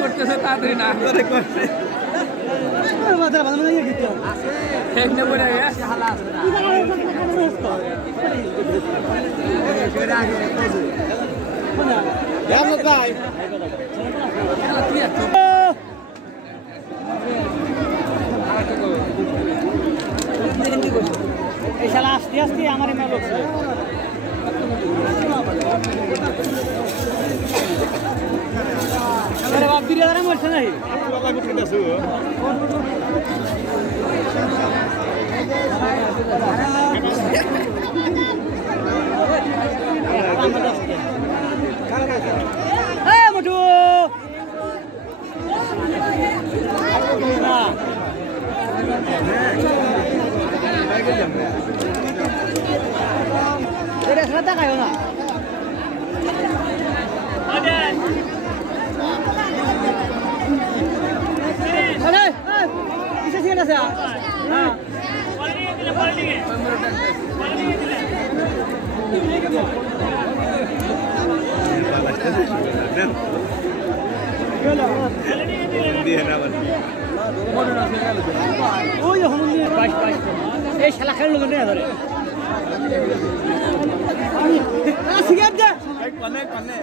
করতেছে তাড়াতাড়ি না করে করছে এই শালা আস্তে আস্তে আমার এমন লোক বিরিয়ানি মরছে নাই মোটু দেখায় না কিসে ছিল আছে হ্যাঁ এই শালা খেলে লোক নেই ধরে সিগারেট দে কনে কনে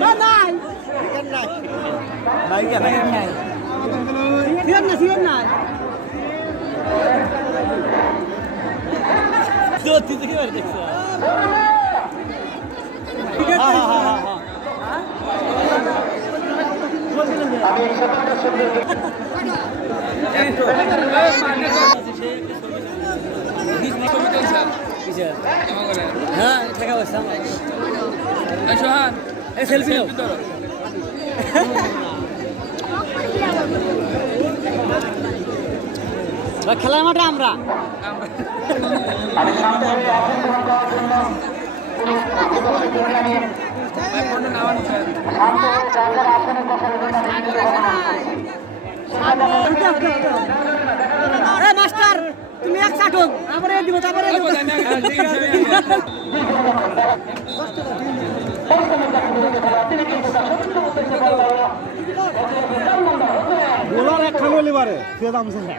না নাই সিগারেট নাই ভাই কে নাই সিগারেট নাই দো তিন থেকে বের দেখছ হ্যাঁ হ্যাঁ হ্যাঁ আমি সবটা সুন্দর হ্যাঁ টাকা পয়সা সোহান এই সেলফি নাও খেলার মাঠে আমরা মাস্টার তুমি এক চাটুন আমার দিব তারপরে গোলার এক খালি বারে সে দাম শুনবে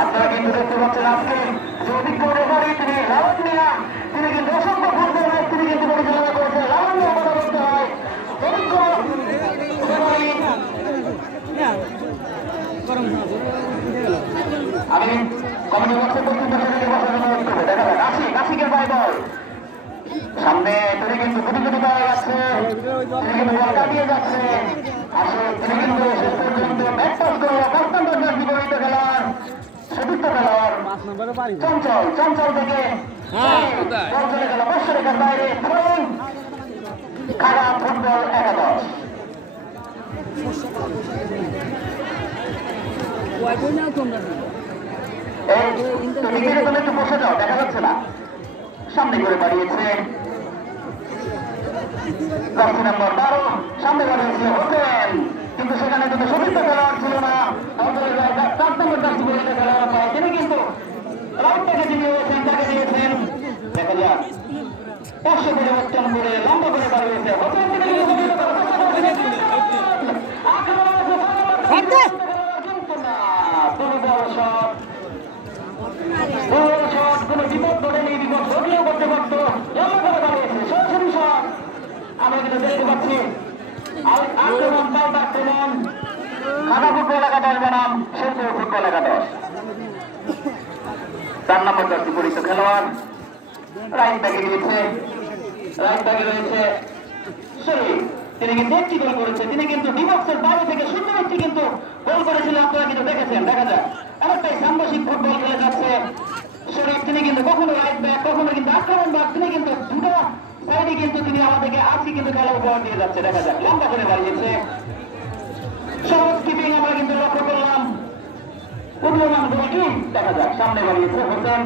আপনারা কিন্তু দেখতে পাচ্ছেন আজকে যে অভিজ্ঞ রেফারি তিনি লালন মিয়া তিনি কিন্তু অসংখ্য ফুটবল ম্যাচ তিনি কিন্তু পরিচালনা করেছেন লালন মিয়া কথা বলতে হয় অভিজ্ঞ আমি কমিটি বক্সে দেখা যায় নাসিকের বাইবল সামনে তিনি কিন্তু প্রতিযোগিতা হয়ে যাচ্ছে তিনি কিন্তু কাটিয়ে যাচ্ছে আসলে তিনি কিন্তু শেষ পর্যন্ত ব্যাট পাস করে অত্যন্ত বিপরীত খেলার চতুর্থ খেলোয়াড় চঞ্চল থেকে বল চলে গেল বর্ষরেখার বাইরে খারাপ ফুটবল একাদশ একটু বসে যাও দেখা যাচ্ছে না সামনে করে বাড়িয়েছে জার্সি নাম্বার 12 সামনে বাড়িয়েছে হোসেন কিন্তু সেখানে কিন্তু সতীর্থ খেলোয়াড় ছিল না 4 নম্বর জার্সি পরিহিত খেলোয়াড় পায় তিনি কিন্তু রাউন্ডটাকে দিয়েছেন তাকে দিয়েছেন দেখা যাক পাশে পরিবর্তন করে লম্বা করে বাড়িয়েছে হোসেন কোনো বিপদ ঘটেনি বিপদ ঘটলেও করতে পারতো কিন্তু দেখতে পাচ্ছি আক্রমণ পাল্টা আক্রমণ খানা ফুটবল একাদশ বনাম শেরপুর ফুটবল একাদশ। 4 নম্বর জার্সি পরিচিত খেলোয়াড় রাইট ব্যাকে রয়েছে শরীফ। তিনি কিন্তু একটি গোল করেছে, তিনি কিন্তু ডিবক্সের বাইরে থেকে সুন্দর একটি কিন্তু গোল করেছিলেন, আপনারা কিন্তু দেখেছেন। দেখা যায় অনেকটাই সাম্বাসিক ফুটবল খেলে যাচ্ছে শরীফ। তিনি কিন্তু কখনো রাইট ব্যাক, কখনো কিন্তু আক্রমণ ব্যাক, তিনি কিন্তু দুটো সাইডে কিন্তু তিনি আমাদেরকে আজকে কিন্তু খেলা উপহার দিয়ে যাচ্ছে। দেখা যাক লম্বা করে বাড়িয়েছে, সহজ কিপিং আমরা কিন্তু লক্ষ্য করলাম। উদীয়মান গোলটি দেখা যাক সামনে বাড়িয়েছে হোসেন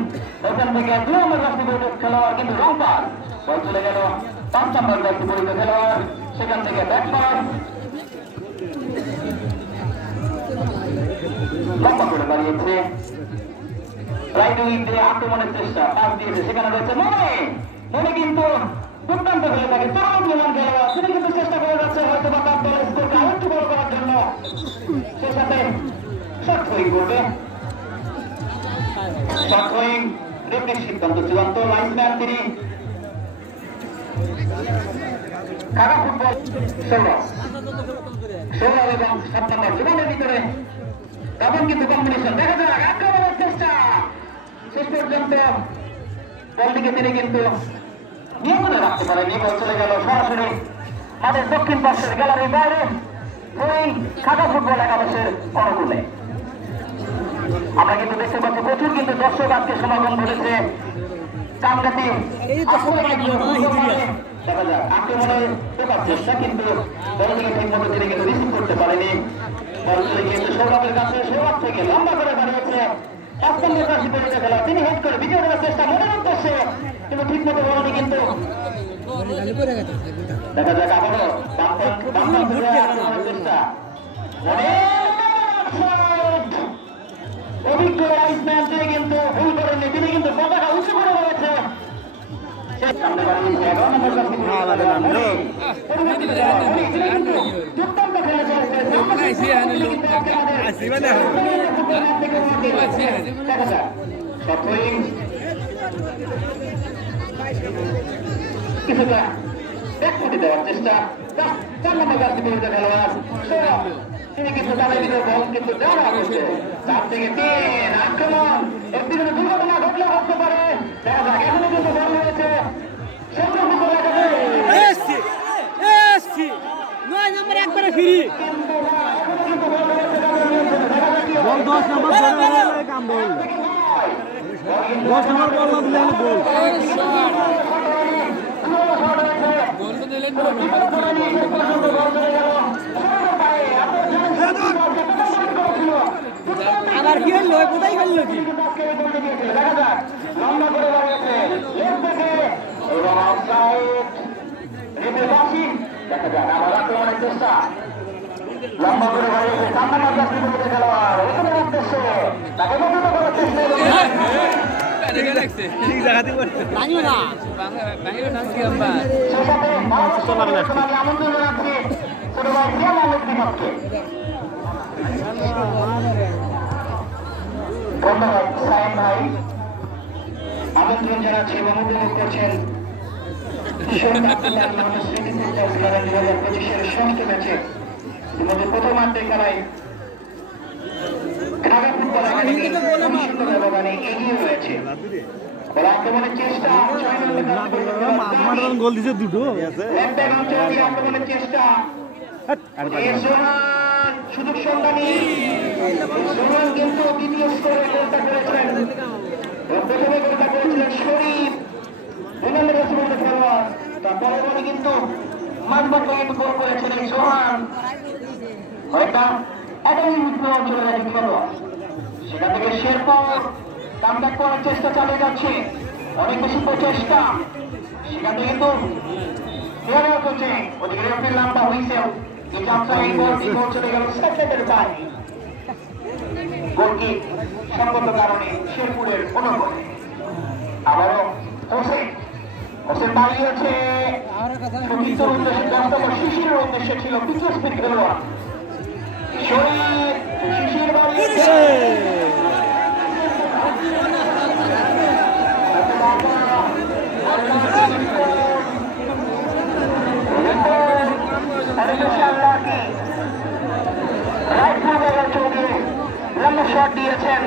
থেকে 2 নম্বর জার্সি পরিচিত খেলোয়াড় কিন্তু রং পাস, বল চলে গেল 5 নম্বর জার্সি পরিচিত খেলোয়াড়, সেখান থেকে ব্যাক পাস লম্বা করে বাড়িয়েছে। রাইট উইং দিয়ে আক্রমণের চেষ্টা, পাস দিয়েছে, সেখানে রয়েছে মনে কিন্তু দুর্দান্ত খেলে থাকে তরুণ উদীয়মান খেলোয়াড়, তিনি কিন্তু চেষ্টা করে যাচ্ছে হয়তো বা তার দলের স্কোরকে আরেকটু বড় করার জন্য। সেই সাথে শর্ট থ্রোয়িং করবে, শর্ট থ্রোয়িং রেফারির সিদ্ধান্ত চূড়ান্ত। লাইনম্যান তিনি কারা ফুটবল সৌরভ এবং 7 নম্বর জীবনের ভিতরে তখন কিন্তু কম্বিনেশন। দেখা যাক আক্রমণের চেষ্টা, শেষ পর্যন্ত বলটিকে তিনি কিন্তু নিয়ন্ত্রণে রাখতে পারেনি। বল চলে গেল সরাসরি আমাদের দক্ষিণ পাশের গ্যালারির বাইরে, ওই খাগা ফুটবল একাদশের অনুকূলে। আমরা কিন্তু দেখতে পাচ্ছি প্রচুর কিন্তু দর্শক আজকে সমাগম ঘটেছে কামগাতি। দেখা যাক আক্রমণের ঢোকার চেষ্টা, কিন্তু বলটিকে ঠিক মতো তিনি কিন্তু রিসিভ করতে পারেনি। বল চলে গিয়েছে সৌরভের কাছে, সৌরভ থেকে লম্বা করে দাঁড়িয়েছে 5 নম্বর জার্সি পরিচিত খেলোয়াড়, তিনি হেড করে বিজয় দেওয়ার চেষ্টা মনের উদ্দেশ্যে, কিন্তু ঠিক মতো বলটি কিন্তু দেখা যাক আবারও চেষ্টা। অভিজ্ঞ লাইনম্যান তিনি কিন্তু ভুল করেননি, তিনি কিন্তু পতাকা উঁচু করে রয়েছে। দুর্দান্ত খেলে চলছে, কিছুটা ব্যাখ্যাটি দেওয়ার চেষ্টা। 4 নম্বর জার্সি পরিচিত খেলোয়াড় সৌরভ, তিনি কিন্তু তাদের ভিতরে বল কিন্তু দেওয়া হচ্ছে 4 থেকে 3 আক্রমণ। এর পিছনে দুর্ঘটনা ঘটলেও হতে পারে। দেখা যাক এখনো কিন্তু বল রয়েছে শেরপুর ফুটবল একাদশ। 9 নম্বর একবারে ফ্রি বল, 10 নম্বর কাম বল, 10 নম্বর বল না দিলে গোল। গোল দিলেন আবার কি হলো, কোথায় ফেললো কি? দেখা যাক লম্বা করে দাঁড়িয়েছে লেফট থেকে এবং আউটসাইড রিপেবাসি। দেখা যাক আবার আক্রমণের চেষ্টা, লম্বা করে দাঁড়িয়েছে 4 নম্বর জার্সি পরিচিত খেলোয়াড়, ওখানে উদ্দেশ্যে তাকে মোটিভ করার চেষ্টা। ঠিক জায়গাতে করতে জানিও না বাংলা নাম কি আম্বা সেই সাথে আমি আমন্ত্রণ জানাচ্ছি ছোট ভাই জিয়া মাহমুদ বিভাগকে। ধন্যবাদ সায়েম ভাই, আমন্ত্রণ জানাচ্ছি এবং উপভোগ করছেন শহীদ আব্দুল্লাহ মোহাম্মদ স্মৃতি ফুটবল টুর্নামেন্ট 2025-এর ষষ্ঠ ম্যাচে আমাদের প্রথমার্ধের খেলায় ঢাকা ফুটবল একাডেমি সুন্দর ব্যবধানে এগিয়ে রয়েছে। আক্রমণের চেষ্টা, গোল দিছে দুটো আক্রমণের চেষ্টা, সুযোগ সন্ধানী সোহান কিন্তু দ্বিতীয় স্কোরে গোলটা করেছিলেন, প্রথমে গোলটা করেছিলেন শরীফ, 2 নম্বর খেলোয়াড়। তারপরে বলে কিন্তু মাঝমাঠে কিন্তু গোল করেছিলেন সোহান, হয়তো একাডেমি চলে গেছে খেলোয়াড়। সেখান থেকে শেরপুর কামব্যাক করার চেষ্টা চালিয়ে যাচ্ছে, অনেক বেশি প্রচেষ্টা, সেখান থেকে কিন্তু হচ্ছে ওদিকে রেফারির নামটা হুইসেল, কিন্তু আপনার এই গোলটি গোল চলে গেল সেকেন্ডের বাইরে। গোলটি সঙ্গত কারণে শেরপুরের অনুকূলে। আবারও হোসেন দাঁড়িয়েছে, সুচিত্র উদ্দেশ্যে 10 নম্বর শিশিরের উদ্দেশ্যে ছিল তৃতীয় স্পিড খেলোয়াড় শরীর, শিশির বাড়িয়েছে শট দিয়েছেন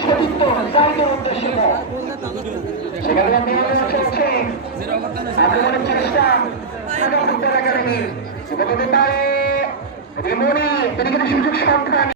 সতীর্থ সাইডের উদ্দেশ্যে সেখানে চলছে আক্রমণের চেষ্টা ফুটবল একাডেমির হতে পারে রিমনি তিনি কিন্তু সুযোগ সন্ধান